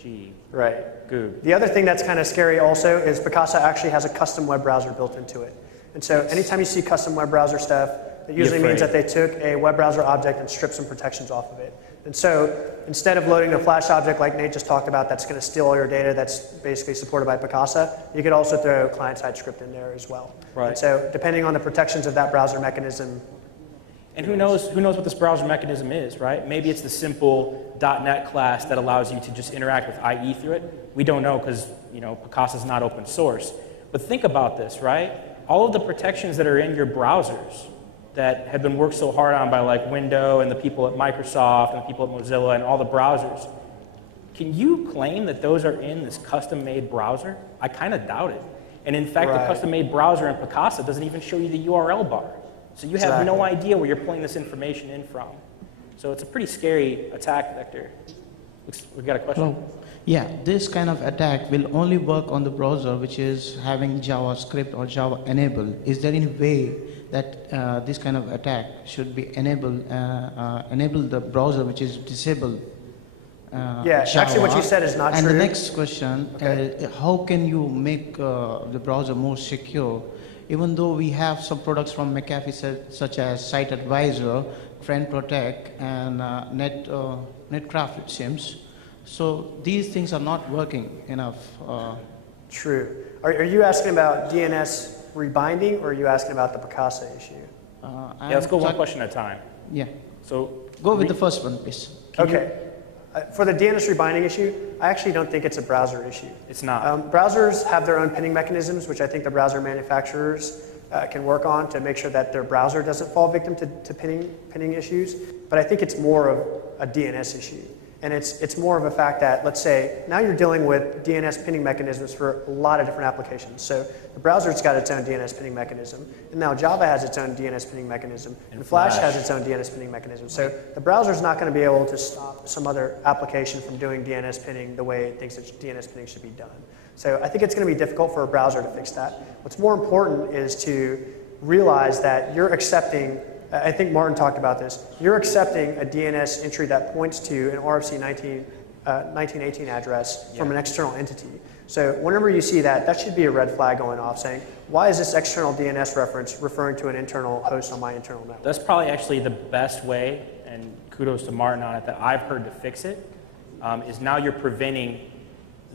G. Right. Goog. The other thing that's kind of scary also is Picasa actually has a custom web browser built into it. And so anytime you see custom web browser stuff, it usually means that they took a web browser object and stripped some protections off of it. And so instead of loading a Flash object like Nate just talked about that's going to steal all your data that's basically supported by Picasa, you could also throw client-side script in there as well. Right. And so depending on the protections of that browser mechanism. And who knows what this browser mechanism is, right? Maybe it's the simple .NET class that allows you to just interact with IE through it. We don't know because, you know, Picasa is not open source. But think about this, right? All of the protections that are in your browsers that have been worked so hard on by like Windows and the people at Microsoft and the people at Mozilla and all the browsers, can you claim that those are in this custom-made browser? I kind of doubt it. And in fact, the custom-made browser in Picasa doesn't even show you the URL bar. So you have no idea where you're pulling this information in from. So it's a pretty scary attack vector. We've got a question? Well, yeah, this kind of attack will only work on the browser which is having JavaScript or Java enabled. Is there any way that this kind of attack should be enable the browser which is disabled? Yeah, Java? actually what you said is not true. And the next question, how can you make the browser more secure? Even though we have some products from McAfee such as Site Advisor, Trend Protect, and Netcraft, it seems. So these things are not working enough. True. Are you asking about DNS rebinding, or are you asking about the Picasa issue? Yeah, let's go one question at a time. Yeah. So go with the first one, please. Okay. For the DNS rebinding issue, I actually don't think it's a browser issue. It's not. Browsers have their own pinning mechanisms, which I think the browser manufacturers can work on to make sure that their browser doesn't fall victim to pinning issues. But I think it's more of a DNS issue. And it's more of a fact that, let's say, now you're dealing with DNS pinning mechanisms for a lot of different applications. So the browser's got its own DNS pinning mechanism, and now Java has its own DNS pinning mechanism, and Flash has its own DNS pinning mechanism. So the browser's not going to be able to stop some other application from doing DNS pinning the way it thinks that DNS pinning should be done. So I think it's going to be difficult for a browser to fix that. What's more important is to realize that you're accepting, I think Martin talked about this, you're accepting a DNS entry that points to an RFC 1918 address from an external entity. So whenever you see that, that should be a red flag going off saying, why is this external DNS reference referring to an internal host on my internal network? That's probably actually the best way, and kudos to Martin on it, that I've heard to fix it, is now you're preventing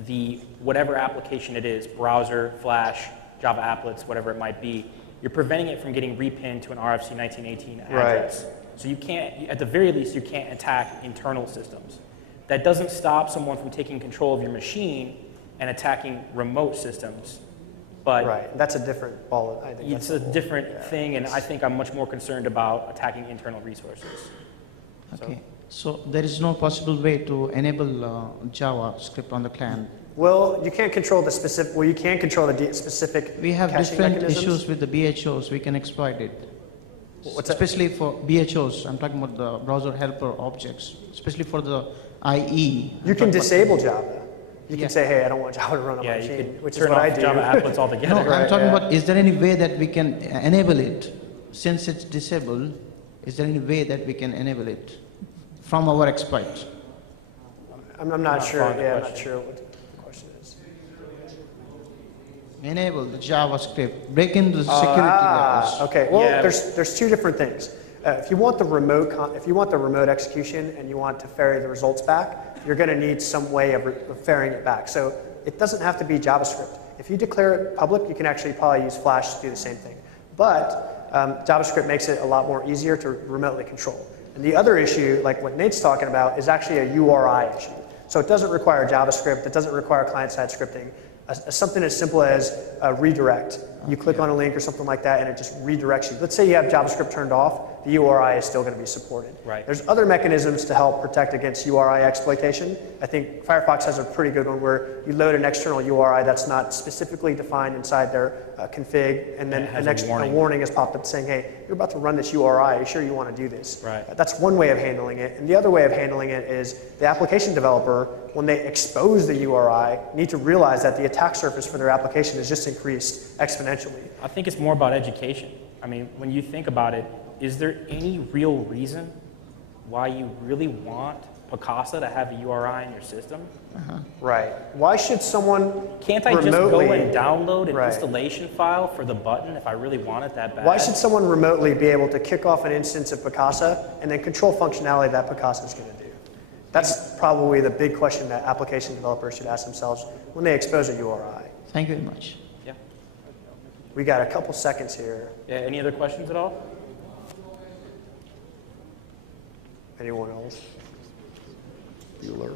the whatever application it is, browser, Flash, Java applets, whatever it might be, you're preventing it from getting repinned to an RFC 1918 address. Right. So you can't, at the very least, you can't attack internal systems. That doesn't stop someone from taking control of your machine and attacking remote systems. But right, that's a different ball. I think it's a different thing, and I think I'm much more concerned about attacking internal resources. Okay, so there is no possible way to enable JavaScript on the client. Well, you can't control the specific. Well, you can control the specific. We have different issues with the BHOs. We can exploit it. Especially for BHOs. I'm talking about the browser helper objects. Especially for the IE. You can disable Java. You can say, hey, I don't want Java to run on my machine, which is what I do. Java applets altogether. No, I'm talking about, is there any way that we can enable it? Since it's disabled, is there any way that we can enable it from our exploit? I'm not sure. Yeah, I'm not sure what the question is. Enable the JavaScript, break into the security levels. Okay. Well, there's two different things. If you want the remote execution and you want to ferry the results back, you're going to need some way of ferrying it back. So it doesn't have to be JavaScript. If you declare it public, you can actually probably use Flash to do the same thing. But JavaScript makes it a lot more easier to remotely control. And the other issue, like what Nate's talking about, is actually a URI issue. So it doesn't require JavaScript. It doesn't require client-side scripting. Something as simple as a redirect. You click on a link or something like that, and it just redirects you. Let's say you have JavaScript turned off. The URI is still going to be supported. Right. There's other mechanisms to help protect against URI exploitation. I think Firefox has a pretty good one where you load an external URI that's not specifically defined inside their config, and then a warning is popped up saying, hey, you're about to run this URI. Are you sure you want to do this? Right. That's one way of handling it. And the other way of handling it is the application developer, when they expose the URI, need to realize that the attack surface for their application has just increased exponentially. I think it's more about education. I mean, when you think about it, is there any real reason why you really want Picasa to have a URI in your system. Right. Why should someone Can't I just go remotely- and download an Right. installation file for the button if I really want it that bad? Why should someone remotely be able to kick off an instance of Picasa and then control functionality that Picasa is going to do? That's probably the big question that application developers should ask themselves when they expose a URI. Thank you very much. Yeah. We got a couple seconds here. Yeah. Any other questions at all? Anyone else? Bueller.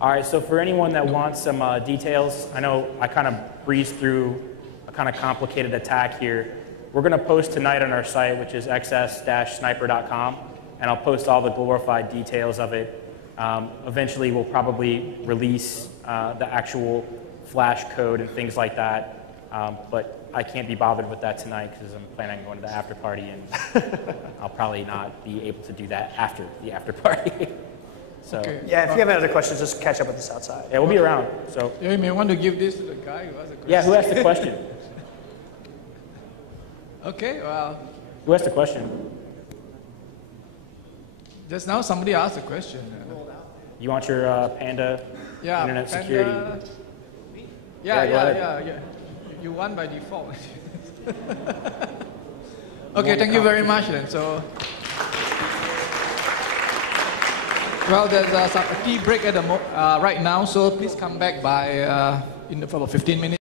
All right, so for anyone that wants some details, I know I kind of breezed through a kind of complicated attack here. We're going to post tonight on our site, which is xs-sniper.com, and I'll post all the glorified details of it. Eventually, we'll probably release the actual flash code and things like that, but I can't be bothered with that tonight because I'm planning on going to the after party, and I'll probably not be able to do that after the after party. So, Okay. Yeah, if you have any other questions, just catch up with us outside. yeah, we'll be around. So, Yeah, you may want to give this to the guy who asked the question. yeah, who asked the question? Okay, well, Who asked the question? just now somebody asked a question. You want your Panda Yeah, internet Panda- security? Yeah, go yeah, ahead. yeah. You won by default. Okay, thank you very much then. So, well, there's a tea break at the right now, so please come back by in about 15 minutes.